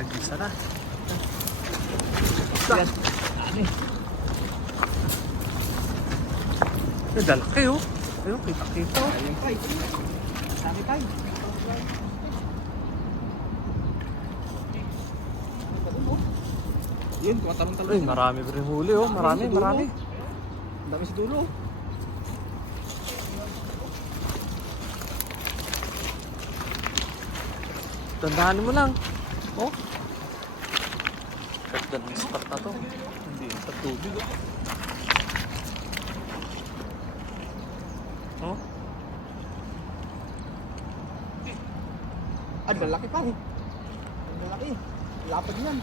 Nag-isa na. Yan. Ani. Dalaki oh. Ayun, kita-kita oh. Ayun pa. Dami tayo. Yun, tumatalong-talong. Ay, marami rin huli oh. Marami. Ang dami sa dulo. Tandaan mo lang. Oh. Ganda ng spot na to. Hindi sa tubig oh. Oh. Ah, lalaki pa eh. Lalaki. Lapad yan.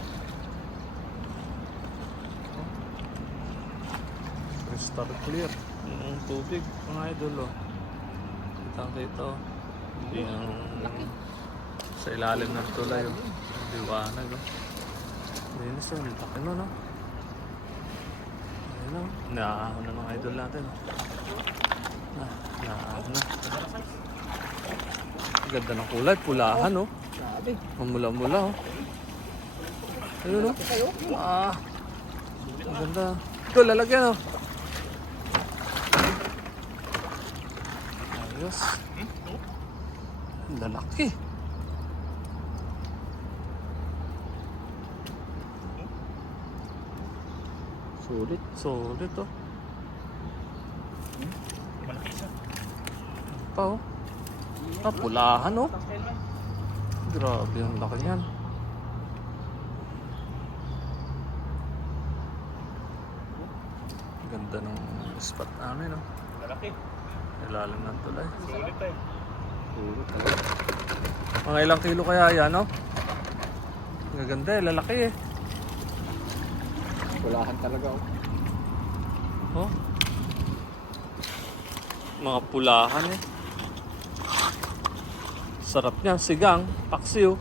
Crystal clear. Yung tubig, mga idol oh. Kitang-kita oh. Hindi yung sa ilalim ng tulay oh. Liwanag oh. Linis oh. Laki nun oh. Ayun oh. Naahon na mga idol natin oh. Naahon na. Ganda ng kulay. Pulahan oh. Grabe. Mamula-mula oh. Ayun oh. Kayo. Ang ganda. Ito, lalagyan oh. Ayos. Lalaki. Sulit oh. Malaki siya. Pa oh. Pulahan oh. Grabe ang laki niyan. Ganda ng spot namin oh. Lalaki. Ilalim ng tulay. Sulit eh. Sulit talaga. Mga ilang kilo kaya yan oh. Gaganda eh. Lalaki eh. Pulahan talaga oh. Oh. Mga pulahan eh. Sarap niya, sigang, paksiw.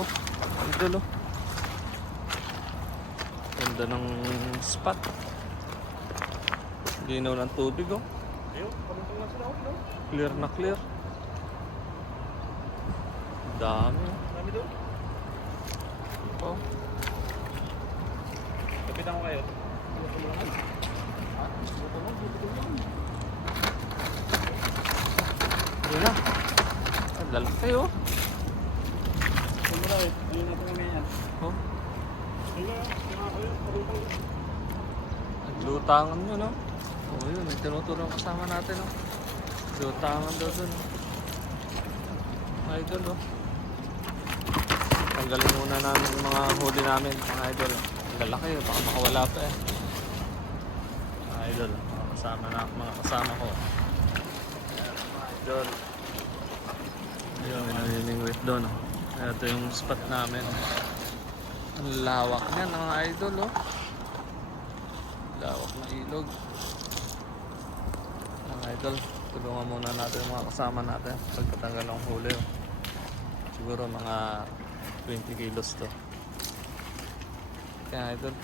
Oh, idol oh. Ganda ng spot. Linaw ng tubig oh. Ayun, pamintong lang sila oh. Clear na clear. Dami oh. Dami doon. Oh. Kapitan ko kayo. Tulungan. Yun na. Ang lalaki oh. Tumula eh. Ayun natin kami yan. Oh. Ayun, Lutangan yun oh. Oh yun, may tinutulong kasama natin oh. Lutangan daw dun oh. Idol oh. Tanggalin muna namin yung mga huli namin mga idol oh. Lalaki oh, baka makawala pa eh. Mga idol oh. Mga kasama ko. Ayan mga idol. Ayun, may naniningwit doon oh. Ito yung spot namin. Ang lawak niyan mga idol oh. Lawak na ilog. Mga idol, tulungan muna natin yung mga kasama natin pagkatanggal ng huli oh. Siguro mga 20 kilos to. Kaya idol,